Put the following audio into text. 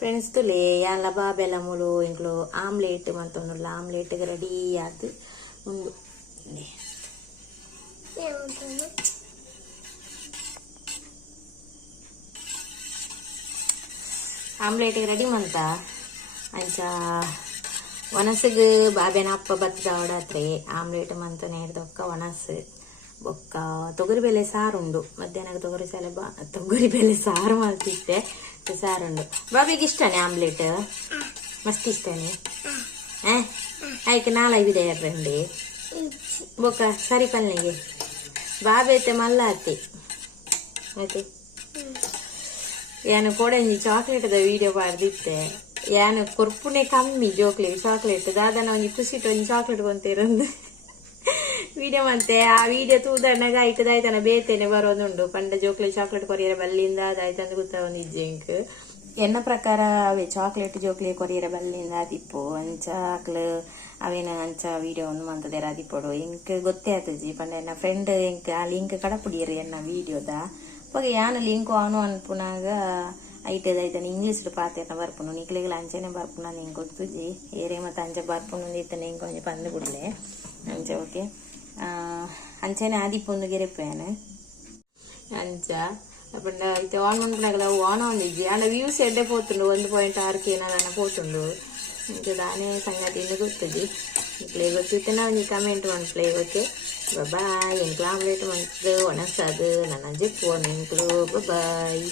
friends ತುಲೆ ಯಾನ್ಲ ಬಾಬೆಲ್ಲ ಮುಳು ಇಂಕ್ಲು omelette ಮಂತೊಂದುಲ್ಲ ಆಮ್ಲೆಟ್ಗೆ ready ಆತು ಒಂದು ಆಮ್ಲೆಟ್ಗೆ ready ಮಂತ ಅಂಚ ಒನಸಿಗೆ ಬಾಬೆನ ಅಪ್ಪ ಬತ್ತದವಡತ್ರೆ ಆಮ್ಲೆಟ್ ಮಂತ ನೇರ್ದೊಕ್ಕ ಒನಸು ಬೊಕ್ಕ ತೊಗರಿಬೇಳೆ ಸಾರು ಉಂಡು ಮಧ್ಯಾಹ್ನಕ್ಕೆ ತೊಗರಿಬೇಳೆ ಸಾರು ಮಾಡ್ತಿದ್ದೆ ಸಾರುಂಡು ಬಾಬಿಗೆ ಇಷ್ಟನೇ ಆಮ್ಲೆಟ್ ಮಸ್ತ್ ಇಷ್ಟನೇ ಆಯ್ಕೆ ನಾಳೆ ಇದೆ ರಂಡಿ ಬೊಕ್ಕ ಸರಿ ಪಲ್ಲೆಗೆ ಬಾಬಿ ಐತೆ ಮಲ್ಲ ಅತ್ತಿ ಆಯ್ತು ಏನು ಕೊಡಂಜಿ ಚಾಕ್ಲೇಟದ ವಿಡಿಯೋ ಮಾಡ್ದಿತ್ತೆ ಏನು ಕೊರ್ಪುನೆ ಕಮ್ಮಿ ಚಾಕ್ಲೇಟ್ ದಾದನ ಒಂಜಿ ಖುಷಿಟ್ಟು ಒಂಜಿ ಚಾಕ್ಲೇಟ್ ಕೊಂತಿರಂದು ವಿಡಿಯೋ ಮಂತೆ ಆ ವಿಡಿಯೋ ತೂದಣ್ಣಗ ಆಯ್ತದಾಯ್ತನ ಬೇತೇನೆ ಬರೋದುಂಡು ಪಂಡ ಚಾಕ್ಲೇಟ್ ಕೊರಿಯರ ಬಲ್ಲಿಂದ ಅದಾಯ್ತಂತ ಗೊತ್ತ ಒಂದಿಜ್ಜೆಂಕ್ ಎನ್ನ ಪ್ರಕಾರ ಅವೇ ಚಾಕ್ಲೇಟ್ ಕೊರಿಯರ ಬಲ್ಲಿಂದ ಆದಿಪ್ಪು ಅಂಚಾಕ್ಲು ಅವೇನ ಅಂಚ ವಿಡಿಯೋ ಒಂದು ಮಂತದೇರ ಆದಿಪ್ಪಡು ಇಂಕ್ ಗೊತ್ತೇ ಆತಜಿ ಪಂಡ ಎನ್ನ ಫ್ರೆಂಡ್ ಇಂಕ್ ಆ ಲಿಂಕ್ ಕಡಪುಡಿಯರು ಎನ್ನ ವಿಡಿಯೋದ ಪಗ ಯಾನ ಲಿಂಕ್ ಆನು ಅನ್ಪುನಾಗ ಐತದಾಯ್ತಾನೆ ಇಂಗ್ಲೀಷ್ ಪಾತೆನ ಬರ್ಪುನು ನಿಕ್ಲೆಗಳ ಅಂಚೆನೆ ಬರ್ಪುನ ನಿಂಗೆ ಗೊತ್ತುಜಿ ಏರೇ ಮತ್ತೆ ಅಂಚೆ ಬರ್ಪುನು ಇತ್ತನೆ ಇಂಕ ಕೊಂಚ ಪಂದು ಬಿಡ್ಲೆ ಅಂಚೆ ಓಕೆ ಅಂಚೆನೆ ಆದಿಪ್ಪೊಂದು ಗೆರೆಪ್ಪೇನು ಅಂಚ ಪಂಡ ಇತ್ತೆ ಆನ್ ಮನ್ಪುನಾಗಲ ಆನ್ ಒಂದಿಜ್ಜಿ ಆನ ವ್ಯೂಸ್ ಎಡ್ಡೆ ಪೋತುಂಡು 1.6K ನನ್ನ ಪೋತುಂಡು ಇಂಚ ದಾನೆ ಸಂಗತಿ ಇನ್ನು ಗೊತ್ತುಜಿ ಇಕ್ಲೆ ಗೊತ್ತಿತ್ತೆ ನಾವು ಕಮೆಂಟ್ ಮನ್ಪ್ಲೇ ಓಕೆ ಬಾಯ್ ಎಂಕ್ಲ ಆಮ್ಲೆಟ್ ಮಂತು ಒಣಸದು ನನ್ನ ಅಜ್ಜಿ ಫೋನ್ ಎಂಕ್ಲು ಬಾಯ್